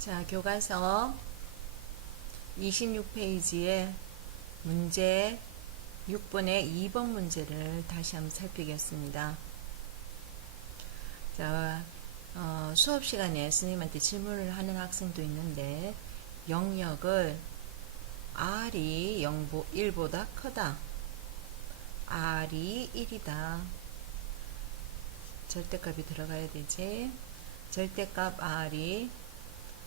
자, 교과서 26페이지에 문제 6번의 2번 문제를 다시 한번 살피겠습니다. 자, 수업 시간에 선생님한테 질문을 하는 학생도 있는데 영역을 R이 1보다 크다. R이 1이다. 절대값이 들어가야 되지. 절대값 R이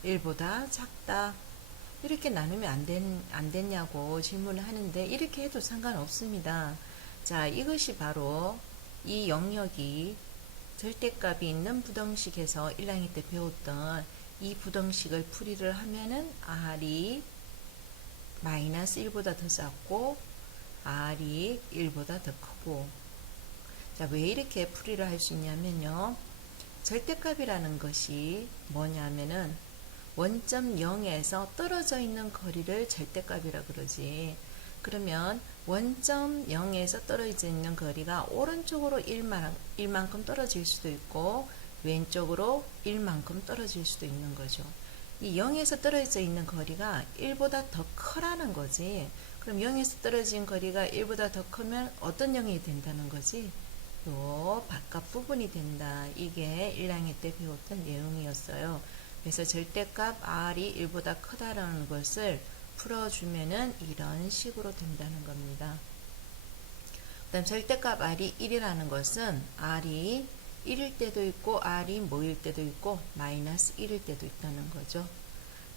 1보다 작다. 이렇게 나누면 안 됐냐고 질문을 하는데 이렇게 해도 상관없습니다. 자, 이것이 바로 이 영역이 절대값이 있는 부등식에서 1학년 때 배웠던 이 부등식을 풀이를 하면은 R이 마이너스 1보다 더 작고 R이 1보다 더 크고. 자, 왜 이렇게 풀이를 할 수 있냐면요. 절대값이라는 것이 뭐냐면은 원점 0에서 떨어져 있는 거리를 절대값이라 그러지. 그러면 원점 0에서 떨어져 있는 거리가 오른쪽으로 1만큼 떨어질 수도 있고 왼쪽으로 1만큼 떨어질 수도 있는 거죠. 이 0에서 떨어져 있는 거리가 1보다 더 크라는 거지. 그럼 0에서 떨어진 거리가 1보다 더 크면 어떤 0이 된다는 거지? 요 바깥 부분이 된다. 이게 1학년 때 배웠던 내용이었어요. 그래서 절대값 R이 1보다 크다라는 것을 풀어주면은 이런 식으로 된다는 겁니다. 그 다음 절대값 R이 1이라는 것은 R이 1일 때도 있고 R이 뭐일 때도 있고 마이너스 1일 때도 있다는 거죠.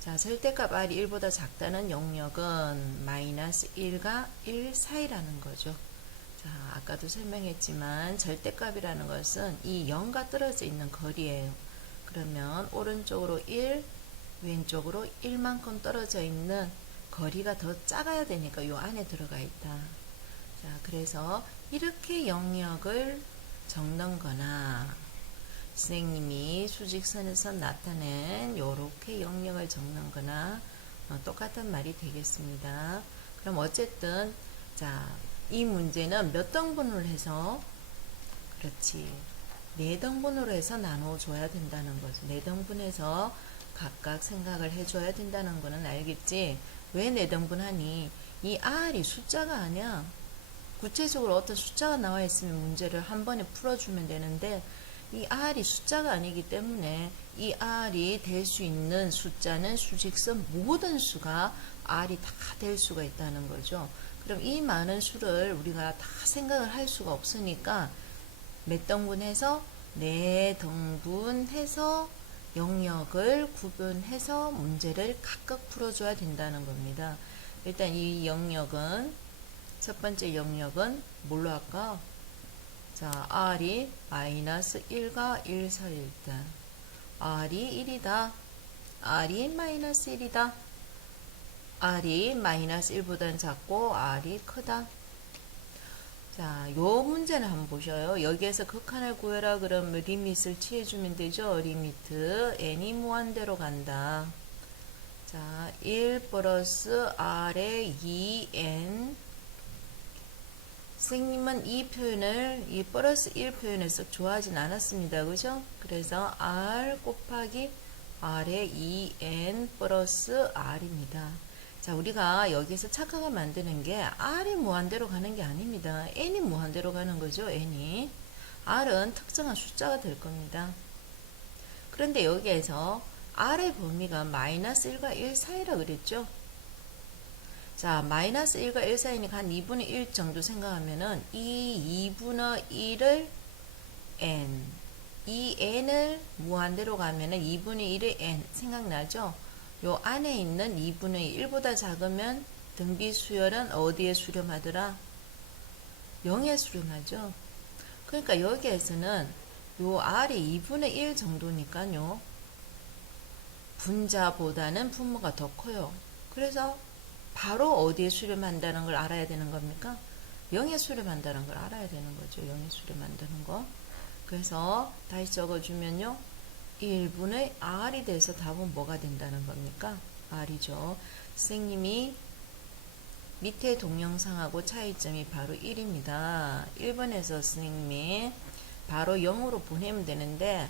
자, 절대값 R이 1보다 작다는 영역은 마이너스 1과 1 사이라는 거죠. 자, 아까도 설명했지만 절대값이라는 것은 이 0과 떨어져 있는 거리예요. 그러면 오른쪽으로 1, 왼쪽으로 1만큼 떨어져 있는 거리가 더 작아야 되니까 이 안에 들어가 있다. 자, 그래서 이렇게 영역을 적는 거나 선생님이 수직선에서 나타낸 이렇게 영역을 적는 거나 똑같은 말이 되겠습니다. 그럼 어쨌든 자, 이 문제는 몇 등분을 해서 그렇지. 4등분으로 해서 나눠줘야 된다는 거죠. 4등분해서 각각 생각을 해줘야 된다는 거는 알겠지? 왜 4등분 하니? 이 R이 숫자가 아니야. 구체적으로 어떤 숫자가 나와 있으면 문제를 한 번에 풀어주면 되는데 이 R이 숫자가 아니기 때문에 이 R이 될 수 있는 숫자는 수직선 모든 수가 R이 다 될 수가 있다는 거죠. 그럼 이 많은 수를 우리가 다 생각을 할 수가 없으니까 몇 등분해서 4등분해서 영역을 구분해서 문제를 각각 풀어줘야 된다는 겁니다. 일단 이 영역은 첫 번째 영역은 뭘로 할까? 자, R이 마이너스 1과 1 사이일 때 R이 1이다. R이 마이너스 1이다. R이 마이너스 1보다는 작고 R이 크다. 자, 요 문제는 한번 보셔요. 여기에서 극한을 구해라 그러면 리밋을 취해주면 되죠. 리미트 n이 무한대로 간다. 자, 1 플러스 r의 2n. 선생님은 이 표현을, 이 플러스 1 표현을 썩 좋아하진 않았습니다. 그죠? 그래서 r 곱하기 r의 2n 플러스 r입니다. 자, 우리가 여기서 착각을 만드는 게 R이 무한대로 가는 게 아닙니다. N이 무한대로 가는 거죠. N이. R은 특정한 숫자가 될 겁니다. 그런데 여기에서 R의 범위가 마이너스 1과 1 사이라 그랬죠. 자, 마이너스 1과 1 사이니까 한 2분의 1 정도 생각하면은 이 2분의 1을 N. 이 N을 무한대로 가면은 2분의 1의 N. 생각나죠? 요 안에 있는 2분의 1보다 작으면 등비 수열은 어디에 수렴하더라? 0에 수렴하죠. 그러니까 여기에서는 요 R이 2분의 1 정도니까요. 분자보다는 분모가 더 커요. 그래서 바로 어디에 수렴한다는 걸 알아야 되는 겁니까? 0에 수렴한다는 걸 알아야 되는 거죠. 0에 수렴한다는 거. 그래서 다시 적어주면요. 1분의 R이 돼서 답은 뭐가 된다는 겁니까? R이죠. 선생님이 밑에 동영상하고 차이점이 바로 1입니다. 1번에서 선생님이 바로 0으로 보내면 되는데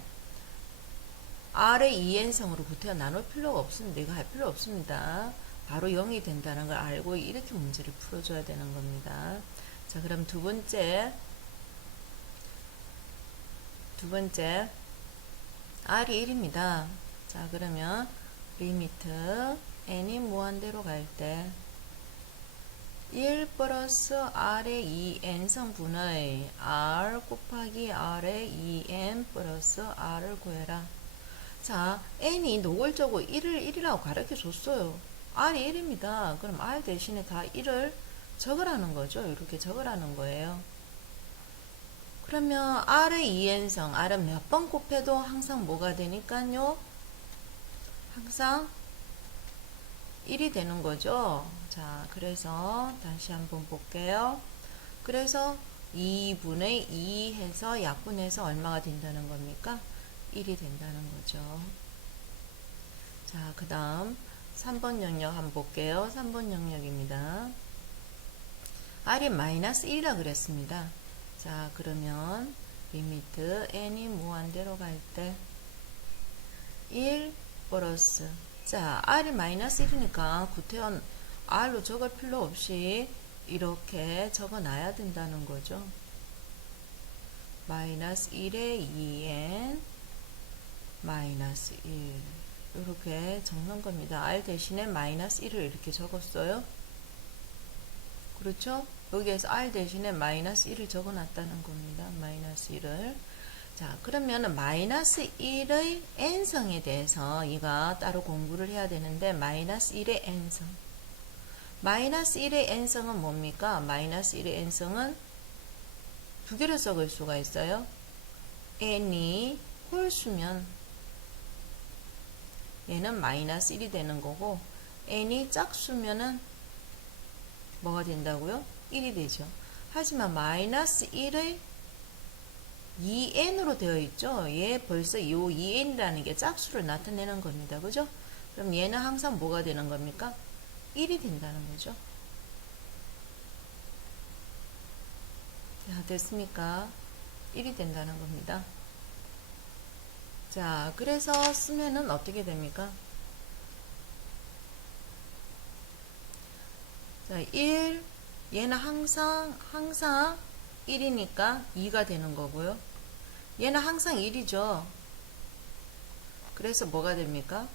R의 2n성으로 구태여 나눌 필요가 없습니다. 이거 할 필요 없습니다. 바로 0이 된다는 걸 알고 이렇게 문제를 풀어줘야 되는 겁니다. 자, 그럼 두 번째 R이 1입니다. 자, 그러면 리미트 n이 무한대로 갈 때 1 플러스 R의 2n성분의 R 곱하기 R의 2n 플러스 R을 구해라. 자, n이 노골적으로 1을 1이라고 가르쳐 줬어요. R이 1입니다. 그럼 R 대신에 다 1을 적으라는 거죠. 이렇게 적으라는 거예요. 그러면 R의 2n성, R은 몇 번 곱해도 항상 뭐가 되니까요? 항상 1이 되는 거죠. 자, 그래서 다시 한번 볼게요. 그래서 2분의 2 해서 약분해서 얼마가 된다는 겁니까? 1이 된다는 거죠. 자, 그 다음 3번 영역 한번 볼게요. 3번 영역입니다. R이 마이너스 1이라 그랬습니다. 자, 그러면 리미트 n이 무한대로 갈 때 1 플러스, 자, R이 마이너스 1이니까 구태여 R로 적을 필요 없이 이렇게 적어 놔야 된다는 거죠. 마이너스 1의 2n 마이너스 1 이렇게 적는 겁니다. R 대신에 마이너스 1을 이렇게 적었어요. 그렇죠? 여기에서 R 대신에 마이너스 1을 적어 놨다는 겁니다. 마이너스 1을. 자, 그러면은 마이너스 1의 n성에 대해서 이가 따로 공부를 해야 되는데, 마이너스 1의 n성. 마이너스 1의 n성은 뭡니까? 마이너스 1의 n성은 두 개로 적을 수가 있어요. n이 홀수면 얘는 마이너스 1이 되는 거고, n이 짝수면은 뭐가 된다고요? 1이 되죠. 하지만 마이너스 1의 2n으로 되어 있죠. 얘 벌써 이 2n이라는 게 짝수를 나타내는 겁니다. 그죠? 그럼 얘는 항상 뭐가 되는 겁니까? 1이 된다는 거죠. 자, 됐습니까? 1이 된다는 겁니다. 자, 그래서 쓰면은 어떻게 됩니까? 자, 1, 얘는 항상 1이니까 2가 되는 거고요. 얘는 항상 1이죠. 그래서 뭐가 됩니까?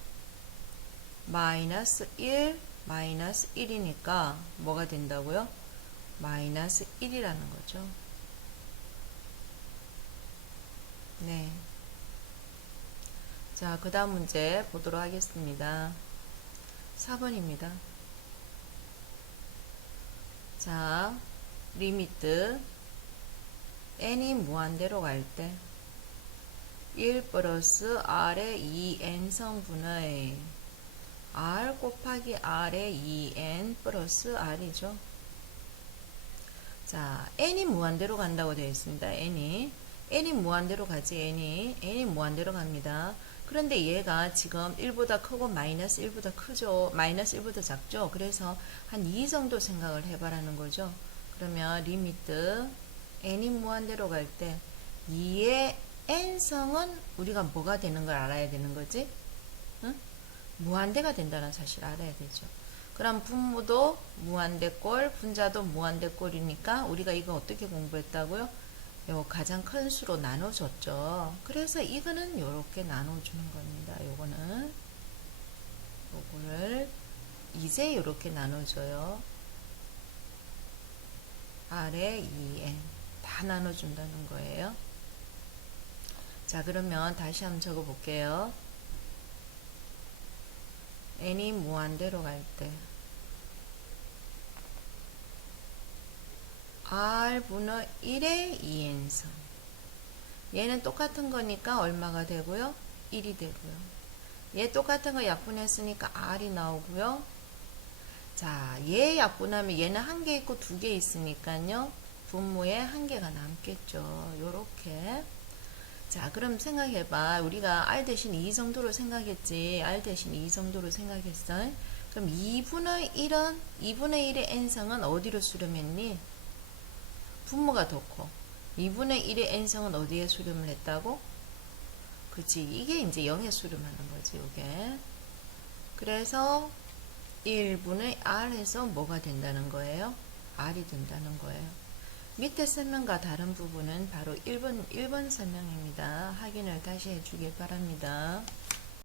마이너스 1, 마이너스 1이니까 뭐가 된다고요? 마이너스 1이라는 거죠. 네. 자, 그 다음 문제 보도록 하겠습니다. 4번입니다. 자, 리미트 n이 무한대로 갈 때 1 플러스 r의 2n성분의 r 곱하기 r의 2n 플러스 r이죠. 자, n이 무한대로 간다고 되어 있습니다. n이 무한대로 가지. n이 무한대로 갑니다. 그런데 얘가 지금 1보다 크고 마이너스 1보다 크죠. 마이너스 1보다 작죠. 그래서 한 2 정도 생각을 해봐라는 거죠. 그러면 리미트 n이 무한대로 갈 때 2의 n성은 우리가 뭐가 되는 걸 알아야 되는 거지? 응? 무한대가 된다는 사실을 알아야 되죠. 그럼 분모도 무한대꼴, 분자도 무한대꼴이니까 우리가 이거 어떻게 공부했다고요? 요 가장 큰 수로 나눠줬죠. 그래서 이거는 요렇게 나눠주는 겁니다. 요거를 이제 요렇게 나눠줘요. R의 2n 다 나눠준다는 거예요. 자, 그러면 다시 한번 적어볼게요. n이 무한대로 갈 때 R분의 1의 2n성. 얘는 똑같은 거니까 얼마가 되고요? 1이 되고요. 얘 똑같은 거 약분했으니까 R이 나오고요. 자, 얘 약분하면 얘는 한 개 있고 두 개 있으니까요. 분모에 한 개가 남겠죠. 요렇게. 자, 그럼 생각해봐. 우리가 R 대신 2 정도로 생각했지. R 대신 2 정도로 생각했어. 그럼 2분의 1의 n성은 어디로 수렴했니? 분모가 더 커. 2분의 1의 n성은 어디에 수렴을 했다고? 그치? 이게 이제 0의 수렴하는 거지, 이게. 그래서 1분의 R에서 뭐가 된다는 거예요? R이 된다는 거예요. 밑에 설명과 다른 부분은 바로 1번 설명입니다. 확인을 다시 해주길 바랍니다.